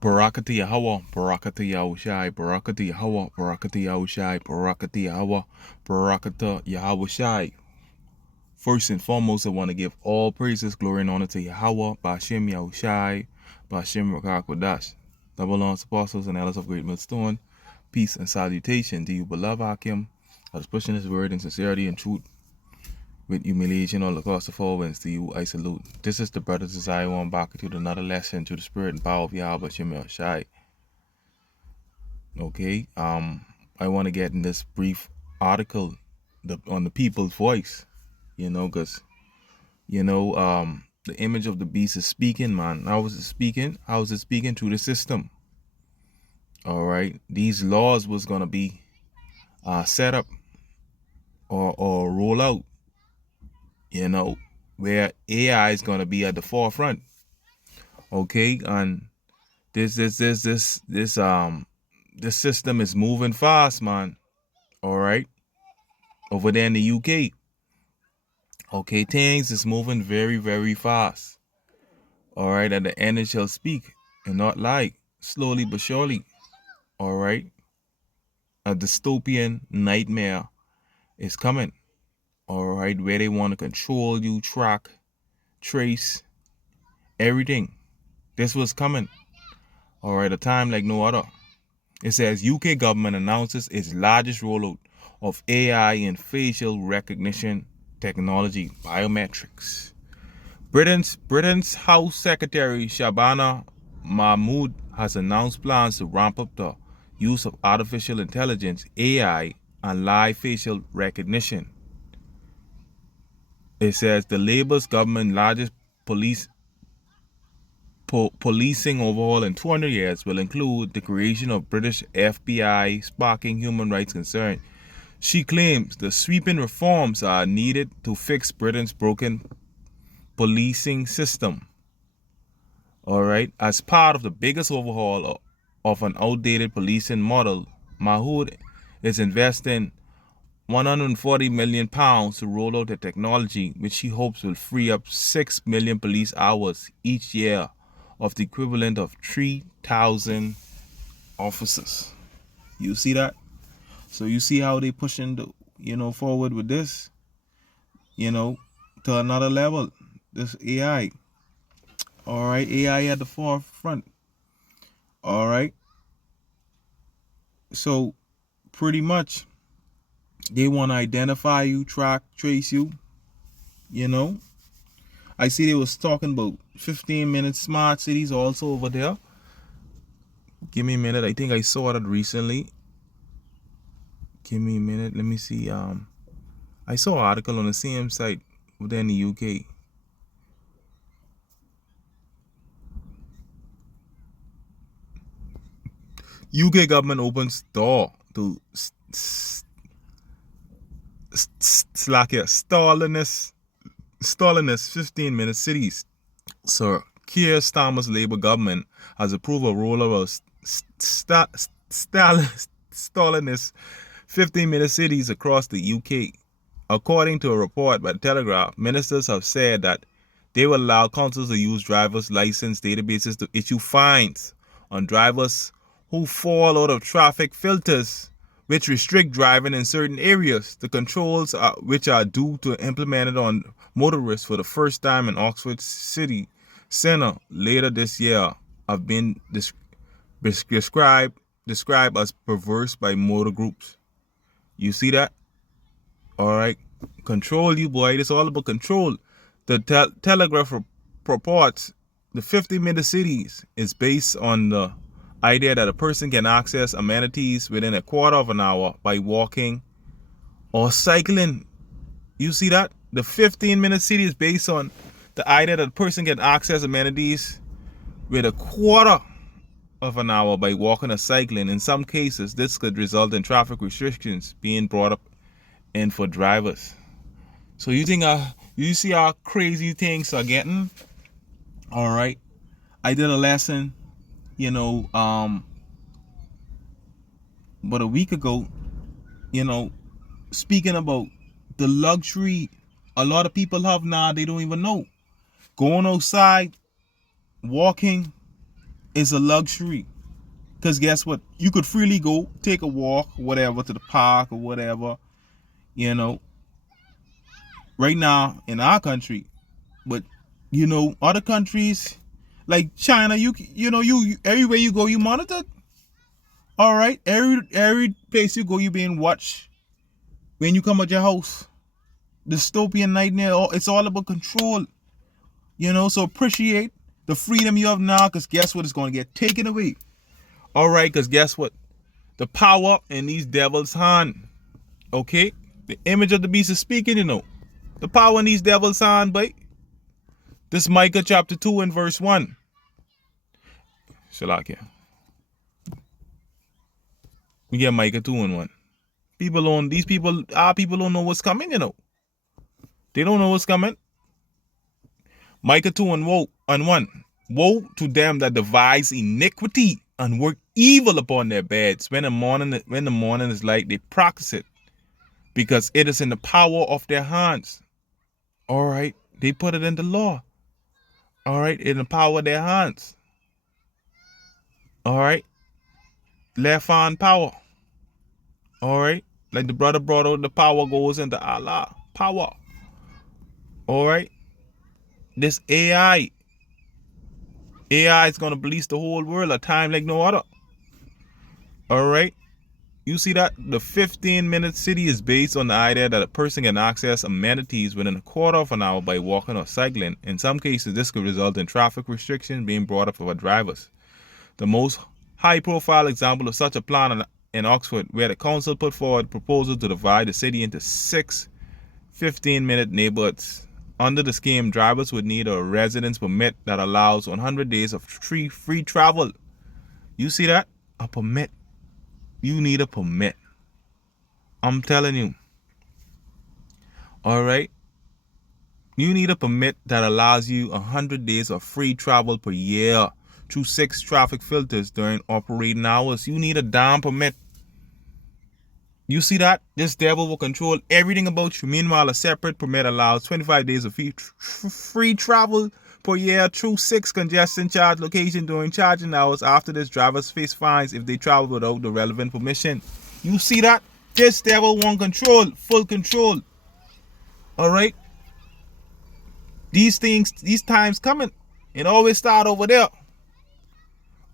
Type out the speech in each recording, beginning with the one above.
Barakati Yahweh, Barakati Yahushai, Barakati Yahweh, Barakati Yahushai, Barakati Yahweh, Barakata Yahushai. First and foremost, I want to give all praises, glory, and honor to Yahweh, Bashem Yahushai, Bashem Rakakwadash. Double honors, apostles, and elders of Great Millstone. Peace and salutation to you, beloved Hakim. I was pushing his word in sincerity and truth with humiliation all across the four winds. To you, I salute. This is the brothers desire one back to another lesson to the spirit and power of Yahweh Bashem Yahushai. Okay, I want to get in this brief article on the people's voice, because the image of the beast is speaking, man. How was it speaking? How is it speaking? Through the system. All right, these laws was gonna be set up or roll out, where AI is gonna be at the forefront. Okay, and this system is moving fast, man. All right, over there in the UK. Okay, things is moving very, very fast. All right, and the end it shall speak and not lie, slowly but surely. All right, a dystopian nightmare is coming. All right, where they want to control you, track, trace, everything. This was coming. All right, a time like no other. It says UK government announces its largest rollout of AI and facial recognition technology, biometrics. Britain's House Secretary Shabana Mahmood has announced plans to ramp up the use of artificial intelligence, AI, and live facial recognition. It says the Labour's government largest policing overhaul in 200 years will include the creation of British FBI, sparking human rights concerns. She claims the sweeping reforms are needed to fix Britain's broken policing system. All right, as part of the biggest overhaul of an outdated policing model, Mahmood is investing £140 million to roll out the technology, which he hopes will free up 6 million police hours each year, of the equivalent of 3,000 officers. You see that? So you see how they pushing forward with this, to another level. This AI. All right, AI at the forefront. All right. So pretty much they want to identify you, track, trace you. I see they was talking about 15-minute smart cities also over there. Give me a minute. I think I saw that recently. Give me a minute. Let me see. I saw an article on the same site over there in the UK. UK government opens door to Stalinist 15-minute cities. So Keir Starmer's Labour government has approved a rollout of Stalinist 15-minute cities across the UK. According to a report by the Telegraph, ministers have said that they will allow councils to use driver's license databases to issue fines on drivers who fall out of traffic filters, which restrict driving in certain areas. The controls, which are due to implemented on motorists for the first time in Oxford City Centre later this year, have been described as perverse by motor groups. You see that? All right, control you, boy. It's all about control. The Telegraph reports the 15-minute cities is based on the idea that a person can access amenities within a quarter of an hour by walking or cycling. You see that? The 15-minute city is based on the idea that a person can access amenities with a quarter of an hour by walking or cycling. In some cases, this could result in traffic restrictions being brought up in for drivers. So you see how crazy things are getting? All right. I did a lesson, about a week ago, speaking about the luxury a lot of people have now, they don't even know. Going outside, walking It's a luxury. Because guess what? You could freely go, take a walk, whatever, to the park or whatever, you know, right now in our country. But, other countries like China, you everywhere you go, you monitored. All right. Every place you go, you being watched when you come out your house. Dystopian nightmare, it's all about control. So appreciate the freedom you have now, because guess what? It's going to get taken away. All right, because guess what? The power in these devils' hand. Okay? The image of the beast is speaking, The power in these devils' hand, boy. This Micah chapter 2 and verse 1. Shalakia. We get Micah 2 and 1. Our people don't know what's coming, They don't know what's coming. Micah 2 and 1. Woe to them that devise iniquity and work evil upon their beds. When the morning is light, they practice it, because it is in the power of their hands. All right. They put it in the law. All right. In the power of their hands. All right. Left hand power. All right. Like the brother brought out, the power goes into Allah. Power. All right. This AI is going to police the whole world at a time like no other. All right. You see that? The 15-minute city is based on the idea that a person can access amenities within a quarter of an hour by walking or cycling. In some cases, this could result in traffic restrictions being brought up for drivers. The most high-profile example of such a plan in Oxford, where the council put forward a proposal to divide the city into 6 15-minute neighborhoods. Under the scheme, drivers would need a residence permit that allows 100 days of free travel. You see that? A permit. You need a permit. I'm telling you. All right? You need a permit that allows you 100 days of free travel per year through 6 traffic filters during operating hours. You need a damn permit. You see that? This devil will control everything about you. Meanwhile, a separate permit allows 25 days of free travel per year through 6 congestion charge locations during charging hours. After this, drivers face fines if they travel without the relevant permission. You see that? This devil wants control, full control. All right? These times coming. It always start over there.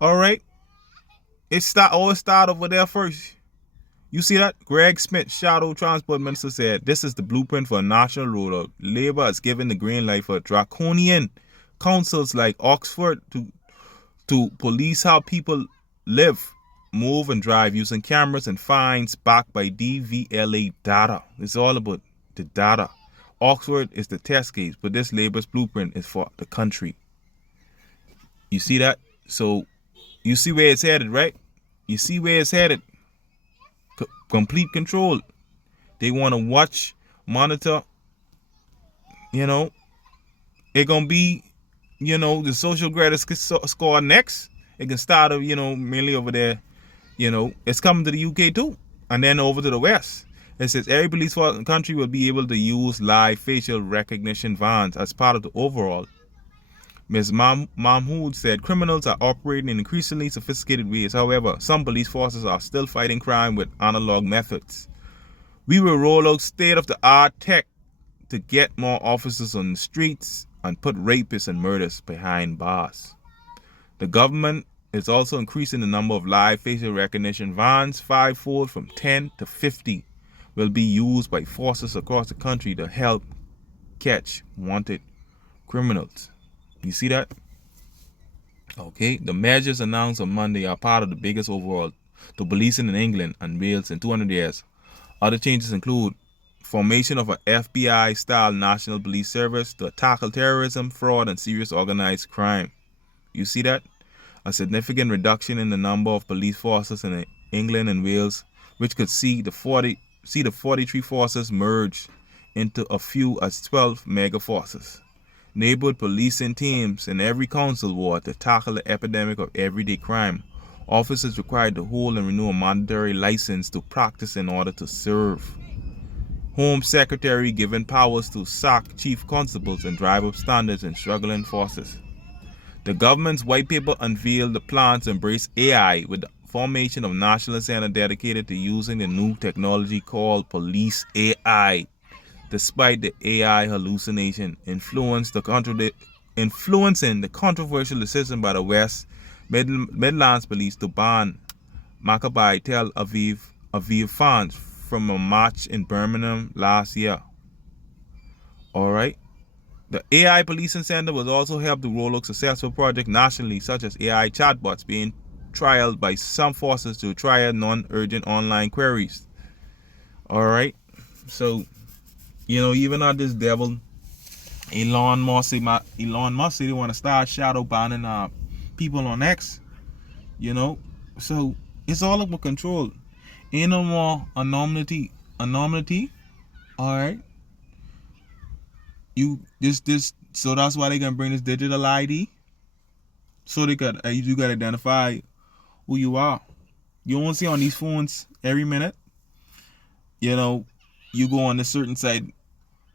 All right? Always start over there first. You see that? Greg Smith, Shadow Transport Minister, said this is the blueprint for a national rollout. Labour has given the green light for draconian councils like Oxford to police how people live, move, and drive using cameras and fines backed by DVLA data. It's all about the data. Oxford is the test case, but this Labour's blueprint is for the country. You see that? So you see where it's headed, right? You see where it's headed. Complete control. They want to watch, monitor. It gonna be, the social credit score next. It can start, mainly over there. It's coming to the UK too, and then over to the West. It says every police force in the country will be able to use live facial recognition vans as part of the overall. Ms. Mahmood said criminals are operating in increasingly sophisticated ways. However, some police forces are still fighting crime with analog methods. We will roll out state-of-the-art tech to get more officers on the streets and put rapists and murderers behind bars. The government is also increasing the number of live facial recognition vans fivefold, from 10 to 50 will be used by forces across the country to help catch wanted criminals. You see that? Okay, the measures announced on Monday are part of the biggest overhaul to policing in England and Wales in 200 years. Other changes include formation of an FBI-style National Police Service to tackle terrorism, fraud, and serious organized crime. You see that? A significant reduction in the number of police forces in England and Wales, which could see the 43 forces merge into as few as 12 mega forces. Neighborhood policing teams in every council ward to tackle the epidemic of everyday crime. Officers required to hold and renew a mandatory license to practice in order to serve. Home Secretary given powers to sack chief constables and drive up standards in struggling forces. The government's white paper unveiled the plan to embrace AI with the formation of National Center dedicated to using the new technology called Police AI. Despite the AI hallucination influencing the controversial decision by the West Midlands Police to ban Maccabi Tel Aviv fans from a march in Birmingham last year. All right. The AI Policing Center was also helped to roll out successful projects nationally, such as AI chatbots being trialed by some forces to trial non-urgent online queries. All right. So, even on this devil, Elon Musk say they want to start shadow banning people on X. So it's all about control. Ain't no more anonymity. All right. So that's why they gonna bring this digital ID. So you gotta identify who you are. You won't see on these phones every minute. You go on a certain site.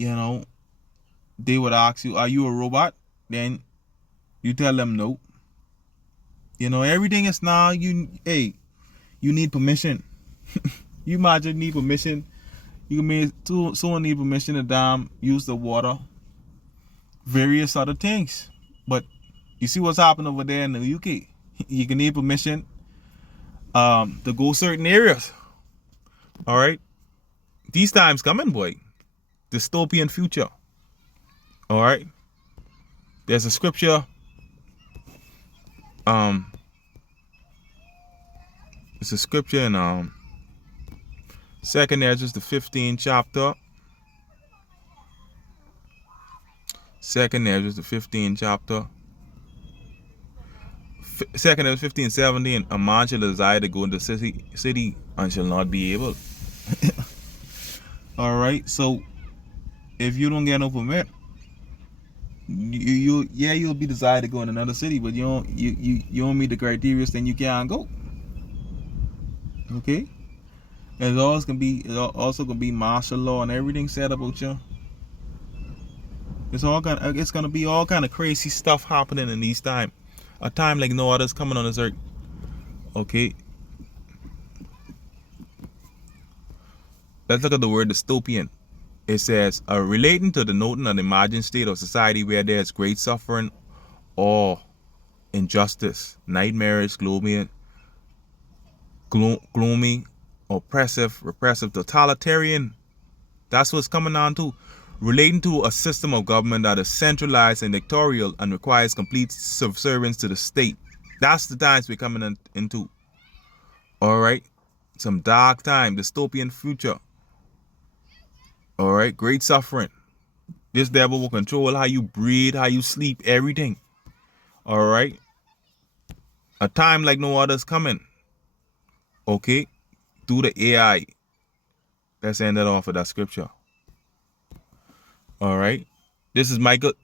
They would ask you, "Are you a robot?" Then you tell them no. Everything is now you need permission. You imagine need permission. You can someone need permission to use the water. Various other things. But you see what's happening over there in the UK. You can need permission to go certain areas. All right. These times coming, boy. Dystopian future. All right. There's a scripture. It's a scripture in 2nd Ezra, the 15th chapter. 2nd Ezra, the 15th chapter. 2nd Ezra 15:17. A man shall desire to go into the city and shall not be able. All right. So if you don't get no permit, you'll be desired to go in another city, but you don't meet the criteria, then you can't go. Okay. And it's also gonna be martial law and everything said about you. It's gonna be all kind of crazy stuff happening in these times. A time like no others coming on this earth. Okay. Let's look at the word dystopian. It says, relating to the noting an imagined state of society where there is great suffering or injustice, nightmarish, gloomy, oppressive, repressive, totalitarian. That's what's coming on to. Relating to a system of government that is centralized and dictatorial and requires complete subservience to the state. That's the times we're coming into. All right. Some dark time, dystopian future. All right. Great suffering. This devil will control how you breathe, how you sleep, everything. All right. A time like no other's coming. Okay. Through the AI. Let's end it off with that scripture. All right. This is Michael.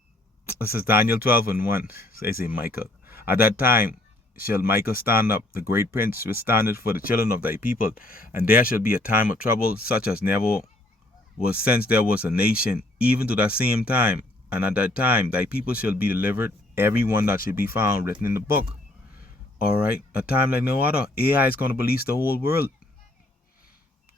This is Daniel 12:1. They say Michael. At that time shall Michael stand up, the great prince, which standeth for the children of thy people. And there shall be a time of trouble, such as never was since there was a nation, even to that same time. And at that time thy people shall be delivered, every one that should be found written in the book. All right. A time like no other. AI is going to police the whole world.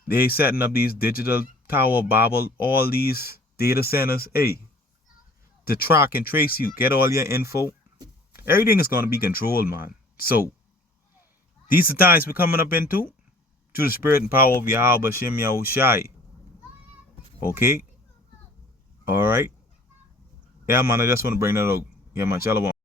They setting up these digital tower Babel, all these data centers, to track and trace you, get all your info. Everything is going to be controlled, man. So these are times we're coming up into through the spirit and power of Yahweh Shem Yahushai. Okay. All right. Yeah, man. I just want to bring that out. Yeah, man. Shalom.